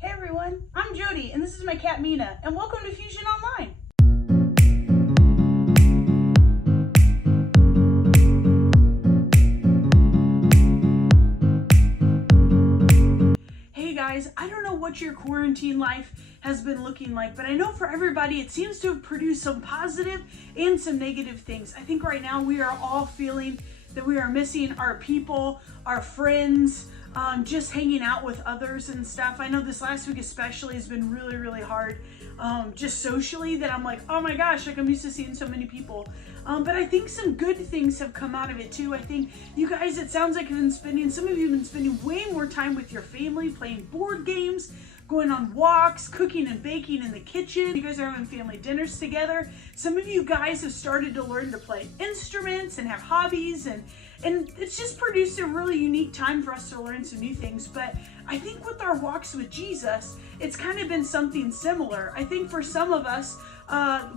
Hey everyone, I'm Jody and this is my cat Mina, and welcome to Fusion Online. Hey guys, I don't know what your quarantine life has been looking like, but I know for everybody it seems to have produced some positive and some negative things. I think right now we are all feeling that we are missing our people, our friends, just hanging out with others and stuff. I know this last week especially has been really hard, just socially, that I'm like, oh my gosh, like I'm used to seeing so many people. But I think some good things have come out of it too. I think you guys, it sounds like some of you have been spending way more time with your family, playing board games, going on walks, cooking and baking in the kitchen. You guys are having family dinners together. Some of you guys have started to learn to play instruments and have hobbies, and it's just produced a really unique time for us to learn some new things. But I think with our walks with Jesus, it's kind of been something similar. I think for some of us,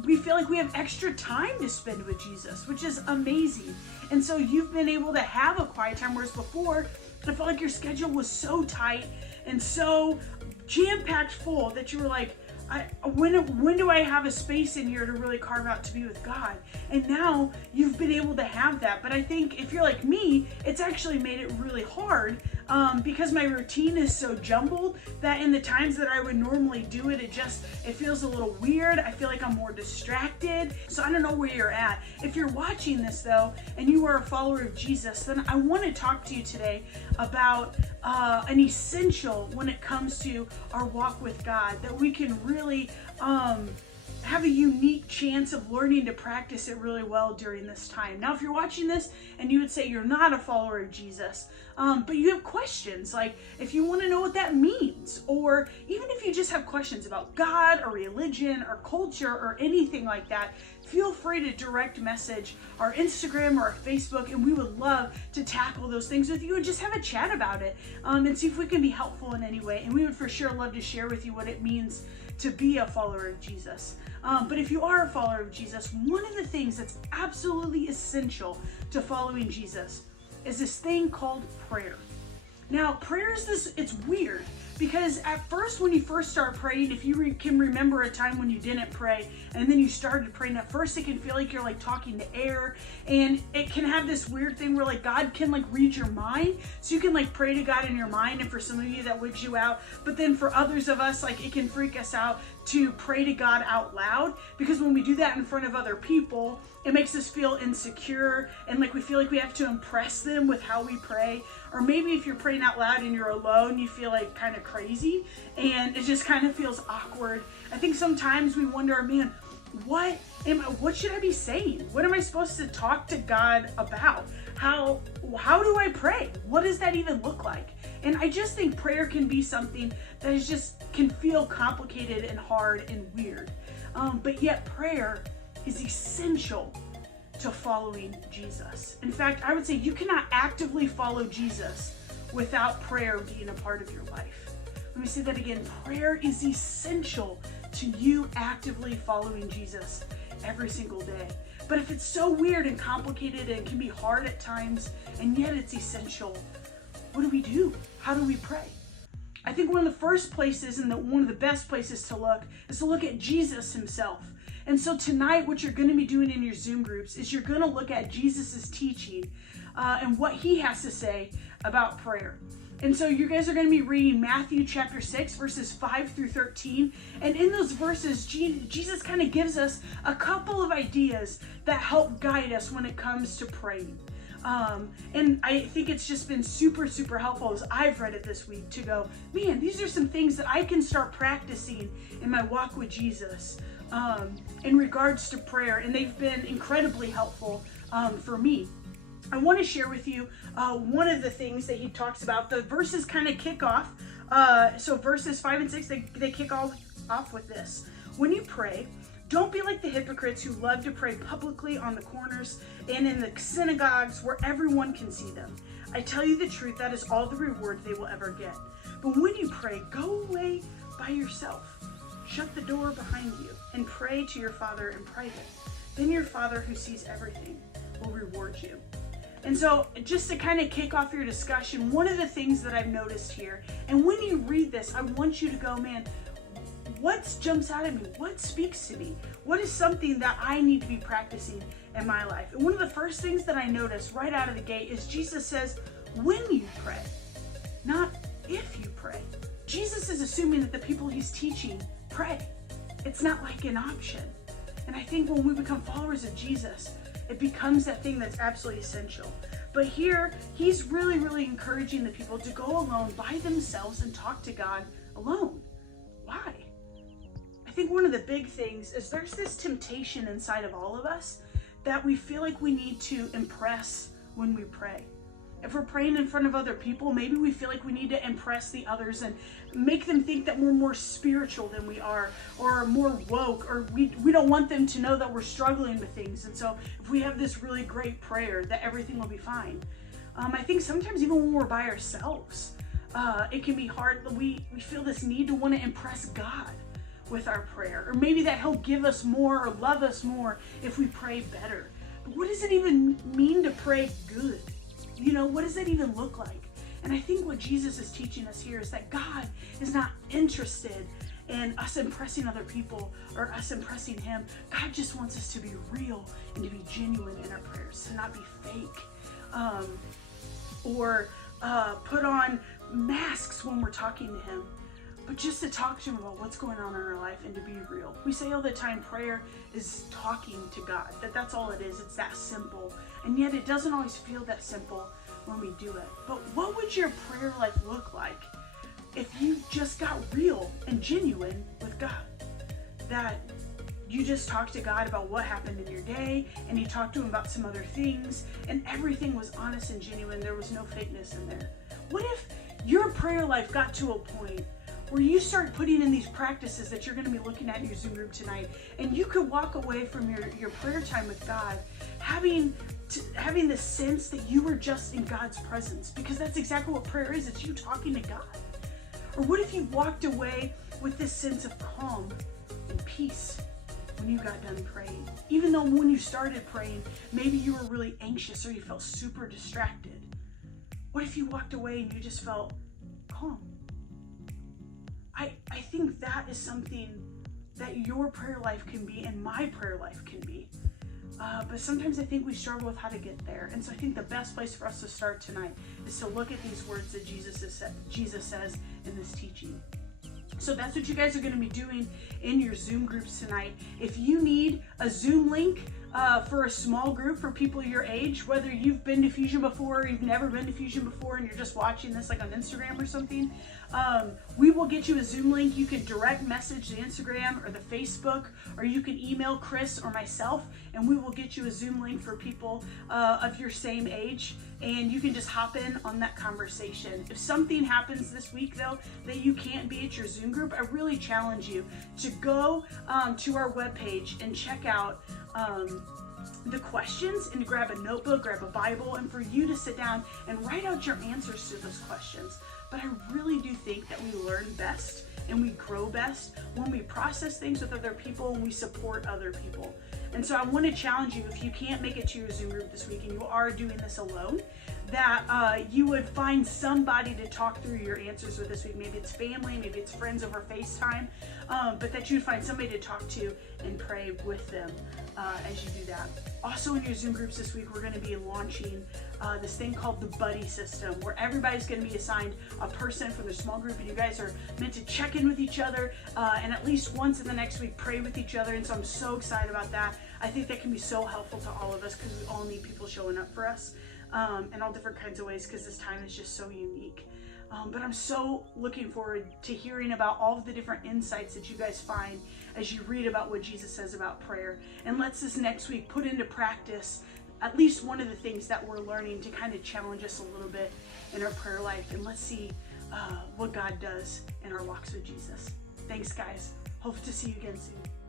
we feel like we have extra time to spend with Jesus, which is amazing. And so you've been able to have a quiet time, whereas before, I felt like your schedule was so tight and so jam-packed full that you were like, when do I have a space in here to really carve out to be with God? And now you've been able to have that. But I think if you're like me, it's actually made it really hard because my routine is so jumbled that in the times that I would normally do it, it feels a little weird. I feel like I'm more distracted. So I don't know where you're at. If you're watching this though, and you are a follower of Jesus, then I want to talk to you today about an essential when it comes to our walk with God, that we can really have a unique chance of learning to practice it really well during this time. Now, if you're watching this and you would say you're not a follower of Jesus, but you have questions, like if you want to know what that means, or even if you just have questions about God or religion or culture or anything like that, feel free to direct message our Instagram or our Facebook, and we would love to tackle those things with you and just have a chat about it and see if we can be helpful in any way. And we would for sure love to share with you what it means to be a follower of Jesus. But if you are a follower of Jesus, one of the things that's absolutely essential to following Jesus is this thing called prayer. Now, prayer is this, it's weird, because at first, when you first start praying, if you can remember a time when you didn't pray and then you started praying, at first it can feel like you're like talking to air, and it can have this weird thing where like God can like read your mind, so you can like pray to God in your mind, and for some of you that wigs you out. But then for others of us, like it can freak us out to pray to God out loud, because when we do that in front of other people, it makes us feel insecure and like we feel like we have to impress them with how we pray. Or maybe if you're praying out loud and you're alone, you feel like kind of crazy and it just kind of feels awkward. I think sometimes we wonder, man, what should I be saying? What am I supposed to talk to God about? How do I pray? What does that even look like? And I just think prayer can be something that is just can feel complicated and hard and weird. But yet prayer is essential to following Jesus. In fact, I would say you cannot actively follow Jesus without prayer being a part of your life. Let me say that again. Prayer is essential to you actively following Jesus every single day. But if it's so weird and complicated and can be hard at times, and yet it's essential, what do we do? How do we pray? I think one of the first places and one of the best places to look is to look at Jesus himself. And so tonight, what you're going to be doing in your Zoom groups is you're going to look at Jesus's teaching and what he has to say about prayer. And so you guys are going to be reading Matthew chapter 6, verses 5 through 13. And in those verses, Jesus kind of gives us a couple of ideas that help guide us when it comes to praying. And I think it's just been super helpful as I've read it this week to go, man, these are some things that I can start practicing in my walk with Jesus in regards to prayer. And they've been incredibly helpful for me. I want to share with you one of the things that he talks about. The verses kind of kick off. So verses 5 and 6, they kick off with this. When you pray, don't be like the hypocrites who love to pray publicly on the corners and in the synagogues where everyone can see them. I tell you the truth, that is all the reward they will ever get. But when you pray, go away by yourself. Shut the door behind you and pray to your Father in private. Then your Father who sees everything will reward you. And so just to kind of kick off your discussion, one of the things that I've noticed here, and when you read this, I want you to go, man, what jumps out at me? What speaks to me? What is something that I need to be practicing in my life? And one of the first things that I notice right out of the gate is Jesus says, when you pray, not if you pray. Jesus is assuming that the people he's teaching pray. It's not like an option. And I think when we become followers of Jesus, it becomes that thing that's absolutely essential. But here, he's really, really encouraging the people to go alone by themselves and talk to God alone. Why? I think one of the big things is there's this temptation inside of all of us that we feel like we need to impress when we pray. If we're praying in front of other people, maybe we feel like we need to impress the others and make them think that we're more spiritual than we are, or more woke, or we don't want them to know that we're struggling with things. And so if we have this really great prayer, that everything will be fine. I think sometimes even when we're by ourselves, it can be hard. We feel this need to want to impress God with our prayer, or maybe that he'll give us more or love us more if we pray better. But what does it even mean to pray good? You know, what does that even look like? And I think what Jesus is teaching us here is that God is not interested in us impressing other people or us impressing him. God just wants us to be real and to be genuine in our prayers, to not be fake, or put on masks when we're talking to him, but just to talk to him about what's going on in our life and to be real. We say all the time prayer is talking to God, that's all it is. It's that simple. And yet it doesn't always feel that simple when we do it. But what would your prayer life look like if you just got real and genuine with God? That you just talked to God about what happened in your day, and you talked to him about some other things, and everything was honest and genuine. There was no fakeness in there. What if your prayer life got to a point where you start putting in these practices that you're going to be looking at in your Zoom group tonight, and you could walk away from your prayer time with God having the sense that you were just in God's presence, because that's exactly what prayer is. It's you talking to God. Or what if you walked away with this sense of calm and peace when you got done praying? Even though when you started praying, maybe you were really anxious or you felt super distracted. What if you walked away and you just felt calm? I think that is something that your prayer life can be and my prayer life can be. But sometimes I think we struggle with how to get there. And so I think the best place for us to start tonight is to look at these words that Jesus says in this teaching. So that's what you guys are going to be doing in your Zoom groups tonight. If you need a Zoom link for a small group for people your age, whether you've been to Fusion before or you've never been to Fusion before and you're just watching this like on Instagram or something, we will get you a Zoom link. You can direct message the Instagram or the Facebook, or you can email Chris or myself, and we will get you a Zoom link for people of your same age, and you can just hop in on that conversation. If something happens this week, though, that you can't be at your Zoom group, I really challenge you to go to our webpage and check out the questions, and grab a notebook, grab a Bible, and for you to sit down and write out your answers to those questions. But I really do think that we learn best and we grow best when we process things with other people and we support other people. And so I want to challenge you, if you can't make it to your Zoom group this week and you are doing this alone, that you would find somebody to talk through your answers with this week. Maybe it's family, maybe it's friends over FaceTime, but that you'd find somebody to talk to and pray with them as you do that. Also in your Zoom groups this week, we're going to be launching this thing called the buddy system, where everybody's going to be assigned a person from their small group, and you guys are meant to check in with each other and at least once in the next week pray with each other. And so I'm so excited about that. I think that can be so helpful to all of us, because we all need people showing up for us in all different kinds of ways, because this time is just so unique. But I'm so looking forward to hearing about all of the different insights that you guys find as you read about what Jesus says about prayer. And let's this next week put into practice at least one of the things that we're learning to kind of challenge us a little bit in our prayer life. And let's see what God does in our walks with Jesus. Thanks, guys. Hope to see you again soon.